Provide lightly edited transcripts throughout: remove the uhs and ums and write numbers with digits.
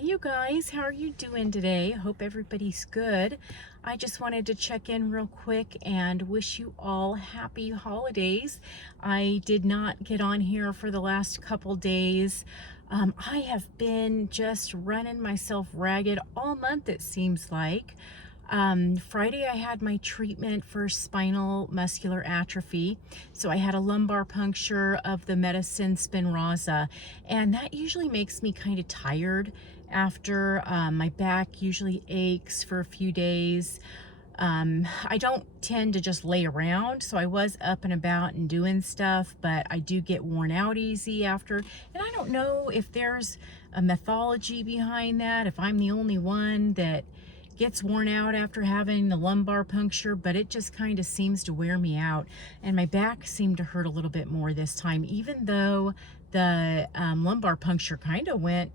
Hey you guys, how are you doing today? Hope everybody's good. I just wanted to check in real quick and wish you all happy holidays. I did not get on here for the last couple days. I have been just running myself ragged all month, it seems like. Friday I had my treatment for spinal muscular atrophy. So I had a lumbar puncture of the medicine Spinraza, and that usually makes me kind of tired after. My back usually aches for a few days. I don't tend to just lay around, so I was up and about and doing stuff, but I do get worn out easy after. And I don't know if there's a mythology behind that, if I'm the only one that gets worn out after having the lumbar puncture, but it just kind of seems to wear me out. And my back seemed to hurt a little bit more this time, even though the lumbar puncture kind of went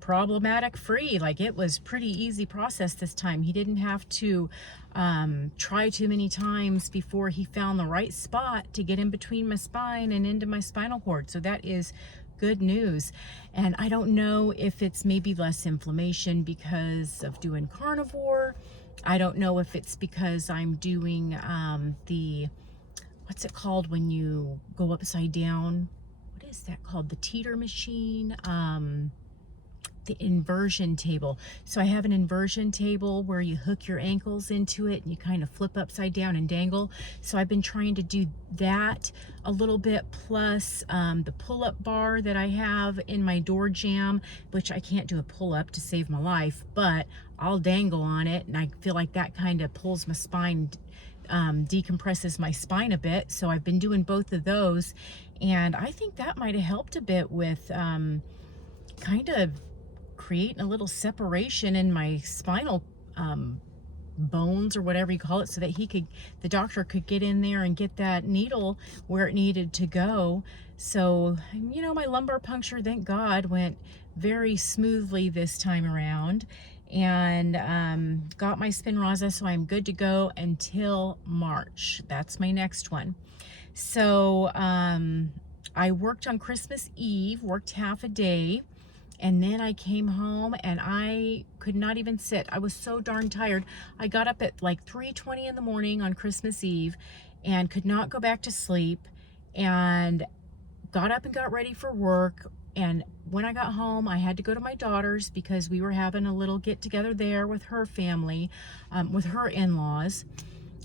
problematic free. Like, it was pretty easy process this time. He didn't have to try too many times before he found the right spot to get in between my spine and into my spinal cord. So that is good news. And I don't know if it's maybe less inflammation because of doing carnivore. I don't know if it's because I'm doing what's it called when you go upside down? What is that called? The teeter machine. The inversion table. So I have an inversion table where you hook your ankles into it and you kind of flip upside down and dangle. So I've been trying to do that a little bit, plus the pull-up bar that I have in my door jamb, which I can't do a pull-up to save my life, but I'll dangle on it, and I feel like that kind of pulls my spine, decompresses my spine a bit. So I've been doing both of those, and I think that might have helped a bit with kind of creating a little separation in my spinal bones, or whatever you call it, so that the doctor could get in there and get that needle where it needed to go. So, my lumbar puncture, thank God, went very smoothly this time around, and got my Spinraza, so I'm good to go until March. That's my next one. So I worked on Christmas Eve, worked half a day. And then I came home and I could not even sit. I was so darn tired. I got up at like 3:20 in the morning on Christmas Eve and could not go back to sleep, and got up and got ready for work. And when I got home, I had to go to my daughter's because we were having a little get together there with her family, with her in-laws.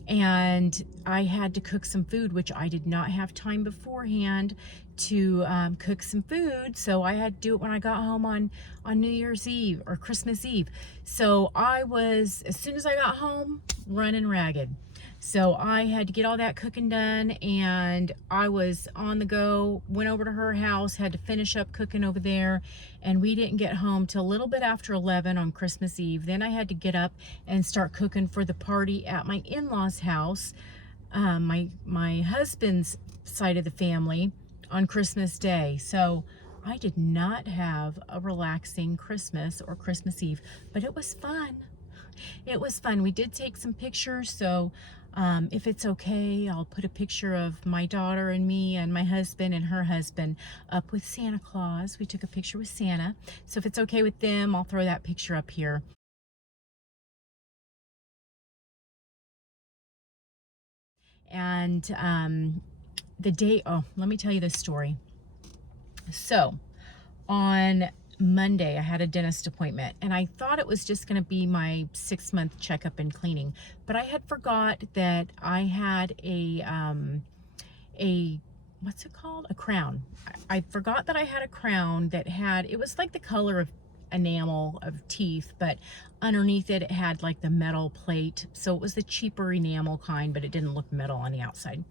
And I had to cook some food, which I did not have time beforehand to cook some food, so I had to do it when I got home on New Year's Eve or Christmas Eve. So I was, as soon as I got home, running ragged. So I had to get all that cooking done, and I was on the go, went over to her house, had to finish up cooking over there, and we didn't get home till a little bit after 11 on Christmas Eve. Then I had to get up and start cooking for the party at my in-laws' house, my husband's side of the family, on Christmas Day. So I did not have a relaxing Christmas or Christmas Eve, but it was fun. It was fun. We did take some pictures, so if it's okay, I'll put a picture of my daughter and me and my husband and her husband up with Santa Claus. We took a picture with Santa. So if it's okay with them, I'll throw that picture up here. And let me tell you this story. So on Monday, I had a dentist appointment, and I thought it was just going to be my 6-month checkup and cleaning, but I had forgot that I had what's it called? A crown. I forgot that I had a crown that it was like the color of enamel of teeth, but underneath it had like the metal plate. So it was the cheaper enamel kind, but it didn't look metal on the outside.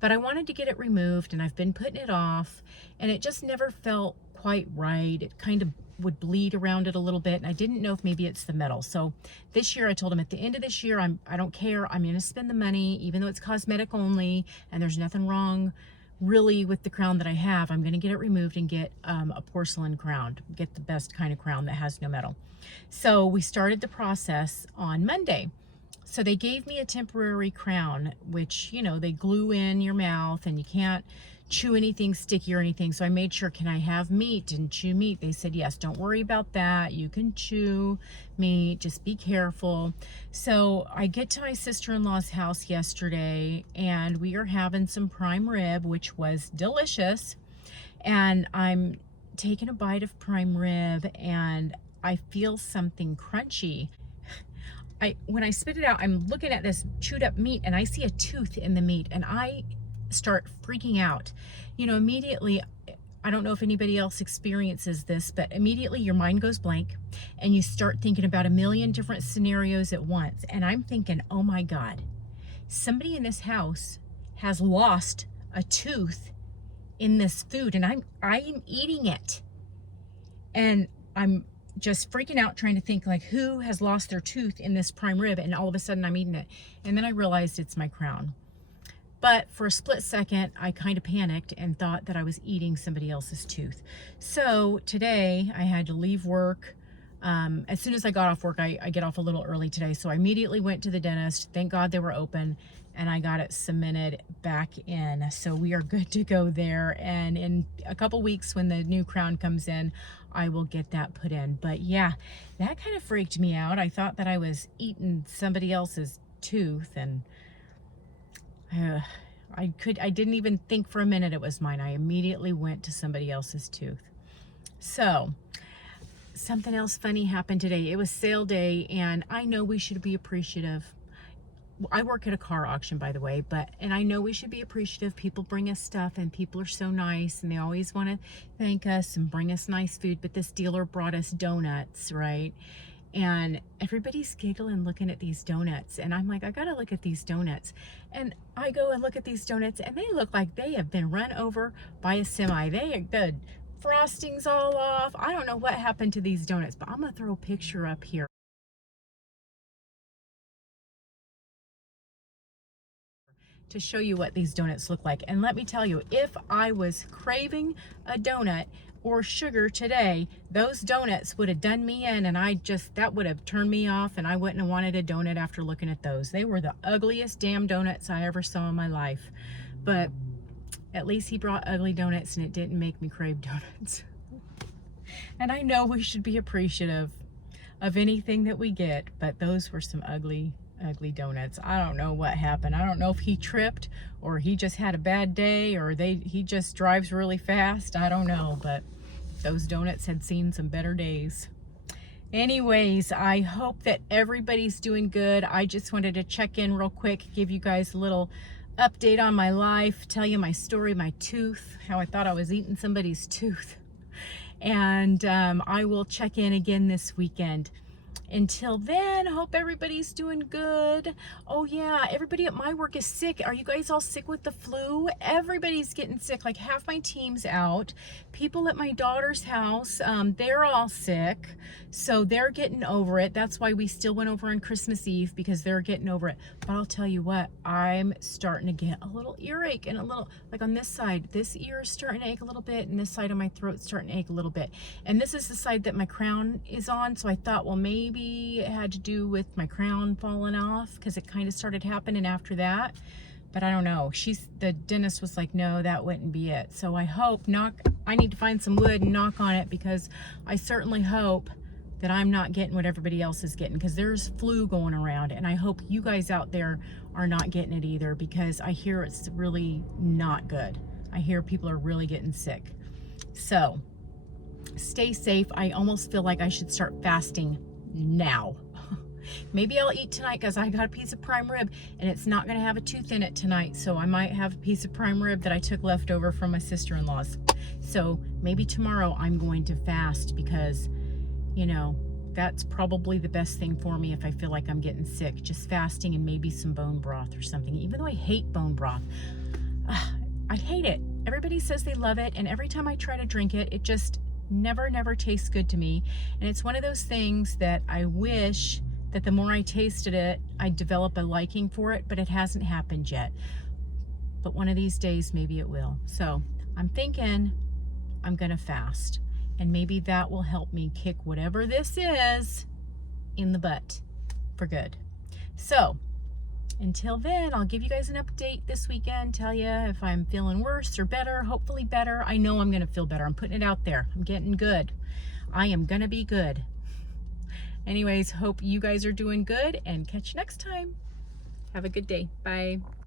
But I wanted to get it removed, and I've been putting it off, and it just never felt quite right. It kind of would bleed around it a little bit, and I didn't know if maybe it's the metal. So this year I told him, at the end of this year, I don't care. I'm going to spend the money, even though it's cosmetic only, and there's nothing wrong really with the crown that I have. I'm going to get it removed and get a porcelain crown, get the best kind of crown that has no metal. So we started the process on Monday. So they gave me a temporary crown, which, they glue in your mouth, and you can't chew anything sticky or anything. So I made sure, can I have meat and chew meat? They said, yes, don't worry about that. You can chew meat, just be careful. So I get to my sister-in-law's house yesterday and we are having some prime rib, which was delicious. And I'm taking a bite of prime rib and I feel something crunchy. When I spit it out, I'm looking at this chewed up meat and I see a tooth in the meat and I start freaking out. You know, immediately, I don't know if anybody else experiences this, but immediately your mind goes blank and you start thinking about a million different scenarios at once. And I'm thinking, oh my God, somebody in this house has lost a tooth in this food and I'm eating it. And I'm just freaking out trying to think like who has lost their tooth in this prime rib, and all of a sudden I'm eating it. And then I realized it's my crown. But for a split second, I kind of panicked and thought that I was eating somebody else's tooth. So today I had to leave work. As soon as I got off work, I get off a little early today. So I immediately went to the dentist. Thank God they were open and I got it cemented back in. So we are good to go there. And in a couple weeks when the new crown comes in, I will get that put in. But yeah, that kind of freaked me out. I thought that I was eating somebody else's tooth and I didn't even think for a minute it was mine. I immediately went to somebody else's tooth. So something else funny happened today. It was sale day and I know we should be appreciative. I work at a car auction, by the way, and I know we should be appreciative. People bring us stuff and people are so nice and they always want to thank us and bring us nice food. But this dealer brought us donuts, right? And everybody's giggling looking at these donuts. And I'm like, I gotta look at these donuts. And I go and look at these donuts and they look like they have been run over by a semi. The frosting's all off. I don't know what happened to these donuts, but I'm gonna throw a picture up here to show you what these donuts look like. And let me tell you, if I was craving a donut or sugar today, those donuts would have done me in, and that would have turned me off and I wouldn't have wanted a donut after looking at those. They were the ugliest damn donuts I ever saw in my life. But at least he brought ugly donuts and it didn't make me crave donuts. And I know we should be appreciative of anything that we get, but those were some ugly donuts. I don't know what happened. I don't know if he tripped or he just had a bad day or he just drives really fast. I don't know, but those donuts had seen some better days. Anyways, I hope that everybody's doing good. I just wanted to check in real quick, give you guys a little update on my life, tell you my story, my tooth, how I thought I was eating somebody's tooth. And I will check in again this weekend. Until then, hope everybody's doing good. Oh yeah, everybody at my work is sick. Are you guys all sick with the flu? Everybody's getting sick. Like half my team's out. People at my daughter's house, they're all sick. So they're getting over it. That's why we still went over on Christmas Eve, because they're getting over it. But I'll tell you what, I'm starting to get a little earache and a little, like on this side, this ear is starting to ache a little bit and this side of my throat's starting to ache a little bit. And this is the side that my crown is on. So I thought, well, maybe it had to do with my crown falling off because it kind of started happening after that. But I don't know. The dentist was like, no, that wouldn't be it. So I hope I need to find some wood and knock on it, because I certainly hope that I'm not getting what everybody else is getting, because there's flu going around, and I hope you guys out there are not getting it either, because I hear it's really not good. I hear people are really getting sick. So stay safe. I almost feel like I should start fasting now. Maybe I'll eat tonight because I got a piece of prime rib and it's not going to have a tooth in it tonight. So I might have a piece of prime rib that I took left over from my sister-in-law's. So maybe tomorrow I'm going to fast, because, you know, that's probably the best thing for me if I feel like I'm getting sick. Just fasting and maybe some bone broth or something. Even though I hate bone broth. I hate it. Everybody says they love it, and every time I try to drink it, it just never tastes good to me. And it's one of those things that I wish that the more I tasted it, I'd develop a liking for it, but it hasn't happened yet. But one of these days, maybe it will. So I'm thinking I'm gonna fast, and maybe that will help me kick whatever this is in the butt for good. So Until then, I'll give you guys an update this weekend, tell you if I'm feeling worse or better, hopefully better. I know I'm going to feel better. I'm putting it out there. I'm getting good. I am going to be good. Anyways, hope you guys are doing good, and catch you next time. Have a good day. Bye.